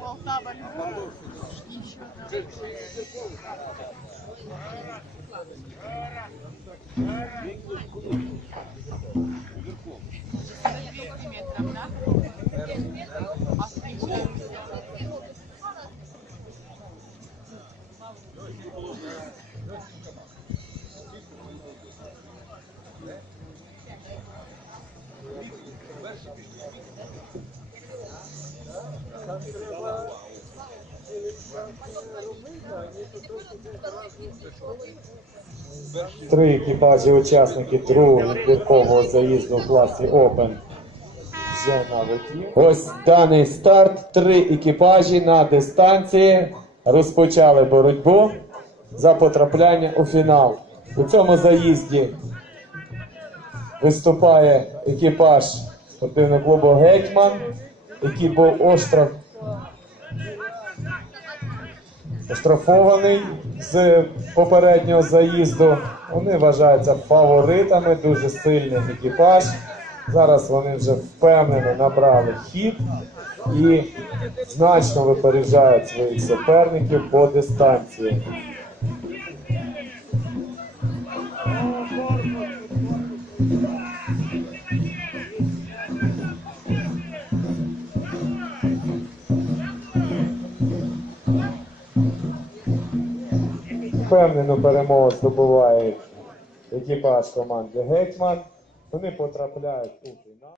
Полтава, Львов. Еще Три екіпажі учасники другого відбіркового заїзду в класі Open. Ось даний старт. Три екіпажі на дистанції розпочали боротьбу за потрапляння у фінал. У цьому заїзді виступає екіпаж спортивного клубу Гетьман, який був оштраф оштрафований з попереднього заїзду. Вони вважаються фаворитами, дуже сильний екіпаж. Зараз вони вже впевнено набрали хід і значно випереджають своїх суперників по дистанції. Впевнену перемогу здобуває екіпаж команди Гетьман. Вони потрапляють у фінал.